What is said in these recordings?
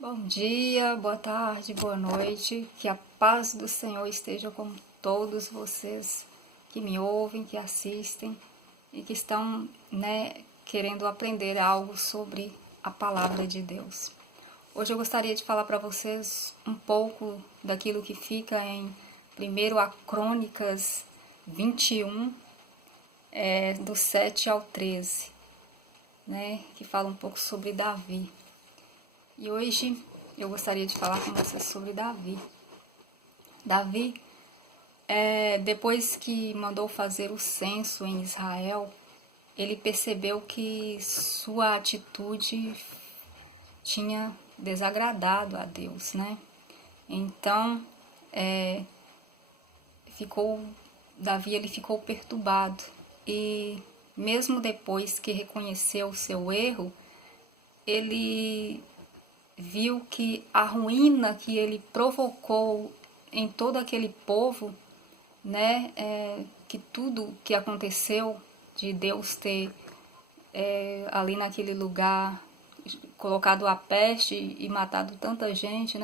Bom dia, boa tarde, boa noite. Que a paz do Senhor esteja com todos vocês que me ouvem, que assistem e que estão, querendo aprender algo sobre a palavra de Deus. Hoje eu gostaria de falar para vocês um pouco daquilo que fica em 1 a Crônicas 21, do 7 ao 13, que fala um pouco sobre Davi. E hoje eu gostaria de falar com vocês sobre Davi. Davi, depois que mandou fazer o censo em Israel, ele percebeu que sua atitude tinha desagradado a Deus, Então, Davi ele ficou perturbado e mesmo depois que reconheceu o seu erro, ele viu que a ruína que ele provocou em todo aquele povo, que tudo que aconteceu de Deus ter ali naquele lugar colocado a peste e matado tanta gente,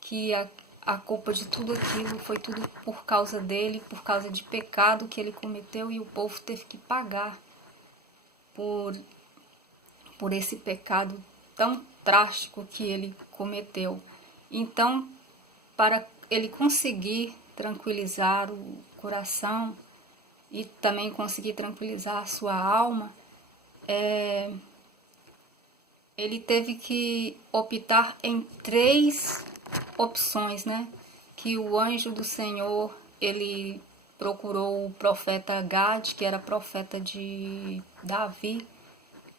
que a culpa de tudo aquilo foi tudo por causa dele, por causa de pecado que ele cometeu, e o povo teve que pagar por esse pecado tão drástico que ele cometeu. Então, para ele conseguir tranquilizar o coração e também conseguir tranquilizar a sua alma, ele teve que optar em 3 opções, Que o anjo do Senhor, ele procurou o profeta Gad, que era profeta de Davi,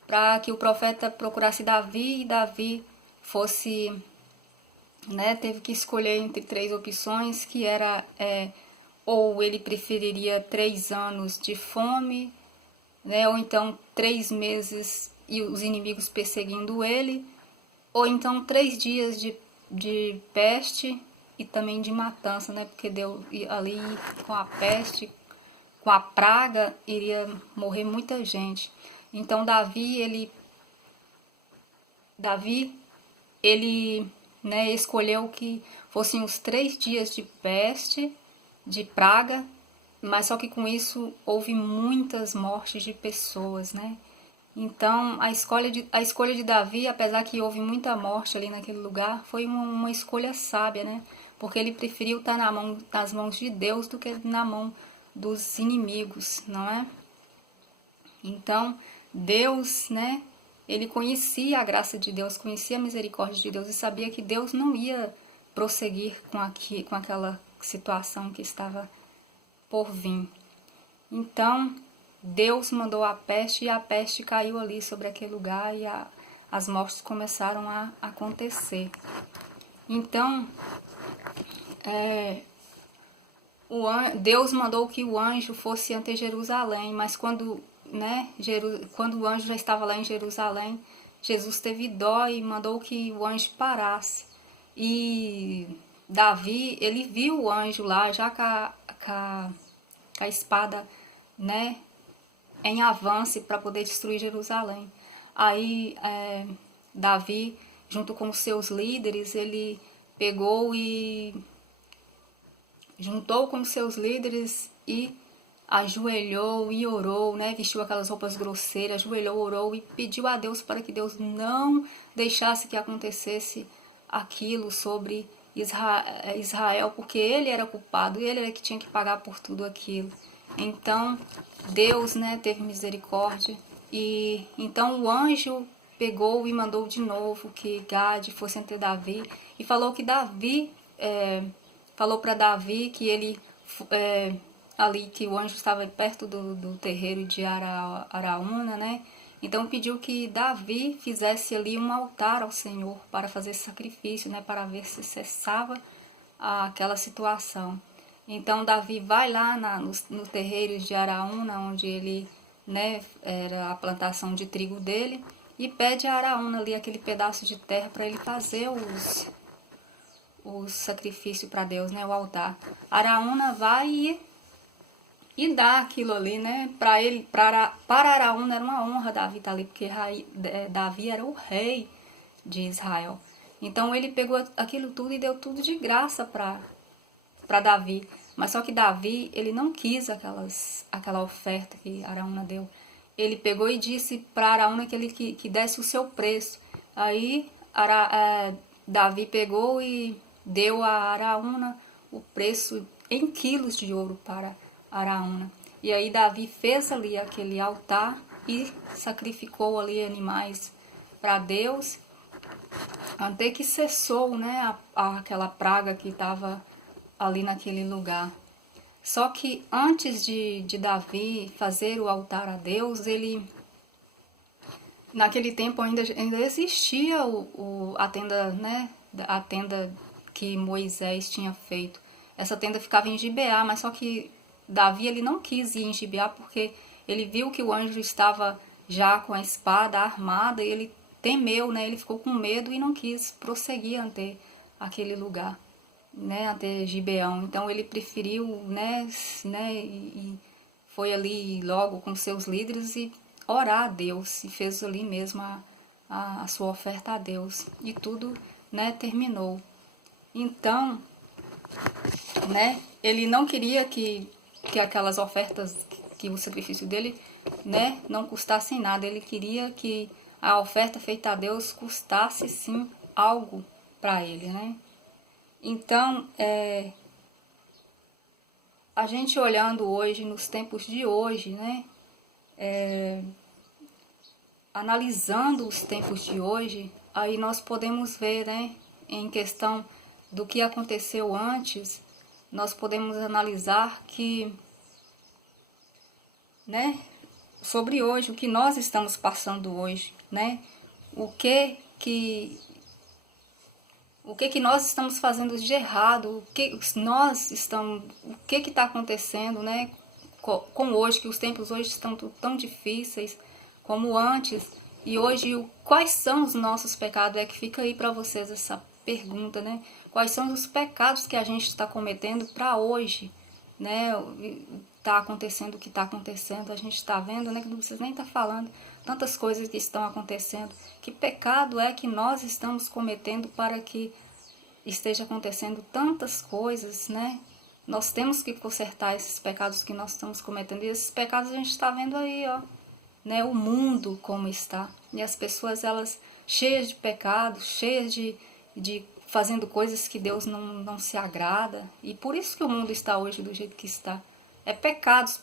para que o profeta procurasse Davi e Davi fosse, teve que escolher entre 3 opções, que era ou ele preferiria 3 anos de fome, ou então 3 meses e os inimigos perseguindo ele, ou então 3 dias de peste e também de matança, porque Deus ali com a peste, com a praga, iria morrer muita gente. Então Davi escolheu que fossem os 3 dias de peste, de praga, mas só que com isso houve muitas mortes de pessoas, Então a escolha de Davi, apesar que houve muita morte ali naquele lugar, foi uma escolha sábia, Porque ele preferiu estar nas mãos de Deus do que na mão dos inimigos, não é? Então Deus, ele conhecia a graça de Deus, conhecia a misericórdia de Deus e sabia que Deus não ia prosseguir com aquela situação que estava por vir. Então, Deus mandou a peste e a peste caiu ali sobre aquele lugar e as mortes começaram a acontecer. Então, Deus mandou que o anjo fosse ante Jerusalém, mas quando o anjo já estava lá em Jerusalém, Jesus teve dó e mandou que o anjo parasse. E Davi, ele viu o anjo lá já com a espada, em avanço para poder destruir Jerusalém. Aí Davi, junto com os seus líderes, ele pegou e juntou com os seus líderes e ajoelhou e orou, vestiu aquelas roupas grosseiras, ajoelhou, orou e pediu a Deus para que Deus não deixasse que acontecesse aquilo sobre Israel, porque ele era culpado, ele era que tinha que pagar por tudo aquilo. Então Deus, teve misericórdia, e então o anjo pegou e mandou de novo que Gad fosse entre Davi, e falou que Davi falou para Davi que ele ali, que o anjo estava perto do terreiro de Araúna, Então pediu que Davi fizesse ali um altar ao Senhor para fazer sacrifício, para ver se cessava aquela situação. Então Davi vai lá no terreiro de Araúna, onde ele, era a plantação de trigo dele, e pede a Araúna ali aquele pedaço de terra para ele fazer o sacrifício para Deus, o altar. Araúna vai e dá aquilo ali, para Araúna era uma honra Davi estar ali, porque Davi era o rei de Israel. Então ele pegou aquilo tudo e deu tudo de graça para Davi. Mas só que Davi, ele não quis aquela oferta que Araúna deu. Ele pegou e disse para Araúna que desse o seu preço. Aí Davi pegou e deu a Araúna o preço em quilos de ouro para Araúna. E aí Davi fez ali aquele altar e sacrificou ali animais para Deus, até que cessou, né, aquela praga que estava ali naquele lugar. Só que antes de Davi fazer o altar a Deus, naquele tempo ainda existia a tenda, né, a tenda que Moisés tinha feito. Essa tenda ficava em Gibeá, mas só que Davi ele não quis ir em Gibeá porque ele viu que o anjo estava já com a espada armada e ele temeu, né? Ele ficou com medo e não quis prosseguir até aquele lugar, né? Até Gibeão. Então ele preferiu, né? E foi ali logo com seus líderes e orar a Deus e fez ali mesmo a sua oferta a Deus e tudo, né? Terminou. Então, né? Ele não queria que aquelas ofertas, que o sacrifício dele, né, não custassem nada. Ele queria que a oferta feita a Deus custasse sim algo para ele, né? Então, a gente olhando hoje, nos tempos de hoje, né, analisando os tempos de hoje, aí nós podemos ver, né, em questão do que aconteceu antes, nós podemos analisar que, né, sobre hoje, o que nós estamos passando hoje, né, o que nós estamos fazendo de errado, o que está acontecendo, né, com hoje, que os tempos hoje estão tão difíceis como antes, e hoje quais são os nossos pecados? É que fica aí para vocês essa pergunta, né? Quais são os pecados que a gente está cometendo para hoje, né? Tá acontecendo o que está acontecendo, a gente está vendo, né? Que não precisa nem estar falando tantas coisas que estão acontecendo. Que pecado é que nós estamos cometendo para que esteja acontecendo tantas coisas, né? Nós temos que consertar esses pecados que nós estamos cometendo. E esses pecados a gente está vendo aí, ó, né? O mundo como está. E as pessoas, elas cheias de pecados, cheias de fazendo coisas que Deus não se agrada. E por isso que o mundo está hoje do jeito que está. É pecados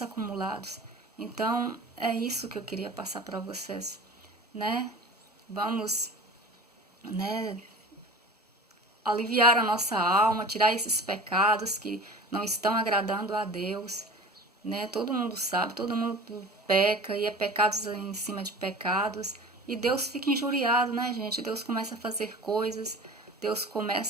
acumulados. Então, é isso que eu queria passar para vocês, né? Vamos, né, aliviar a nossa alma, tirar esses pecados que não estão agradando a Deus, né? Todo mundo sabe, todo mundo peca e é pecados em cima de pecados. E Deus fica injuriado, né, gente? Deus começa a fazer coisas,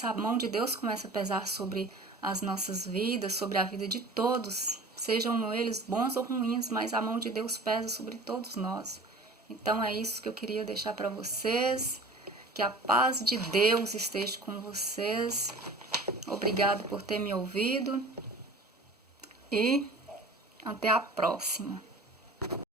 a mão de Deus começa a pesar sobre as nossas vidas, sobre a vida de todos, sejam eles bons ou ruins, mas a mão de Deus pesa sobre todos nós. Então é isso que eu queria deixar para vocês. Que a paz de Deus esteja com vocês. Obrigado por ter me ouvido e até a próxima.